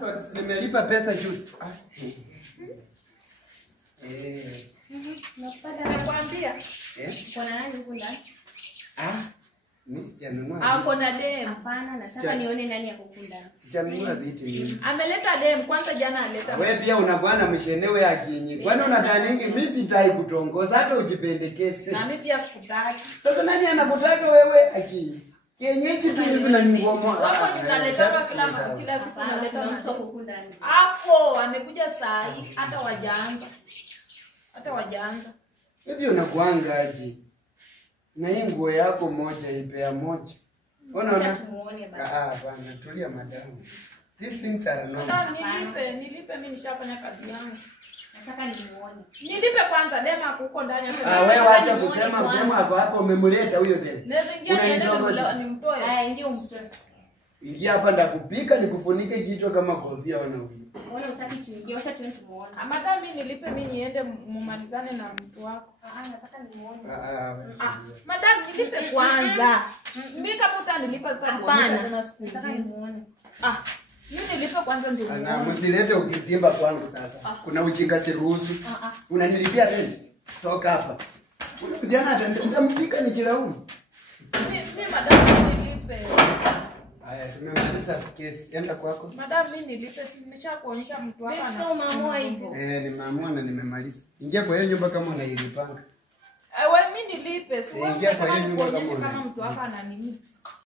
landlord nimelipa pesa juzi. Nakwambia. Kuna nani huko ndani? Mimi sijanunua. Kuna dem. Hapana, nataka nione nani yako huko ndani. Sijanunua vitu hivi. Ameleta dem kwanza jana aleta. Wewe pia unakuwa mshenewe ya kinyi. Kwani unataningi mimi sitai kutongoza hata ujipendekeze. Na mimi pia sikutaki. Sasa nani anakutaka wewe akinyi? Kienyeji tu hivi na ngumu. Hapo ninaleta kila siku naleta mtu wako huko ndani. Hapo amekuja saa hii hata wajaanza. Wewe unakuanga aje? Na hii nguo yako moja ipea moja. Unaona? Bana tulia madam. These things are normal. Nilipe mimi nishafanya kazi yangu. Nataka nimuone. Nilipe kwanza dema huko ndani wewe acha kusema dema hapo hapo umemleta huyo dema. Naweza ingia nimtoe. Ingia umtoe. Ingia hapa ndakupika nikufunike kichwa kama kofia wana huyo. Wewe unataka tuingie, acha tuende tumuone. Madam mimi nilipe mimi niende mumalizane na mtu wako. Nataka nimuone. Madam nilipe kwanza. Mimi kama utanilipa sitakuonyesha tena siku. Nataka nimuone. Mimi nilipe kwanza ndio. Msilete ukitimba kwangu sasa. Kuna ujinga siruhusu. Unanilipia rent. Toka hapa. Unaziana atampika nichilaumu. Mimi madam nilipe. Haya tumemaliza kesi. Enda kwako. Madam mimi nilipe, nimeshakuonyesha mtu wako ana. Sio maamua hivyo. Nimeamua na nimemaliza. Ingia kwa hiyo nyumba kama unailipanga. Wewe mimi nilipe, sio. Ingia kwa hiyo nyumba kama mtu wako ana nini.